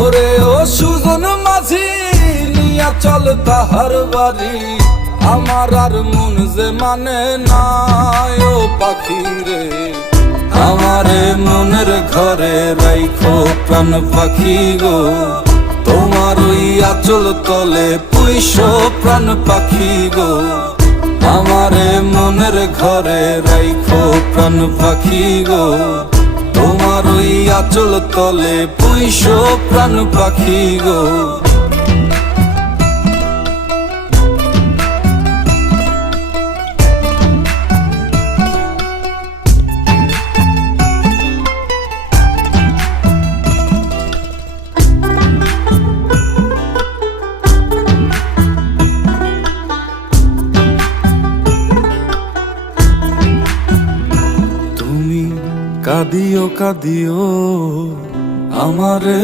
ওরে ও সুজন মাঝি নিয়া চল তাহার বাড়ি, আমার আর মন যে মানে না ও পাখি রে। আমারে মনের ঘরে রাইখো প্রাণ পাখি গো, তোমার ওই আঁচল তলে পুইশো প্রাণ পাখি গো। আমারে মনের ঘরে রাইখো প্রাণ পাখি গো, তোমার ওই আঁচল তলে পুইশো প্রাণ পাখি গো। কাঁদিও কাঁদিও আমারে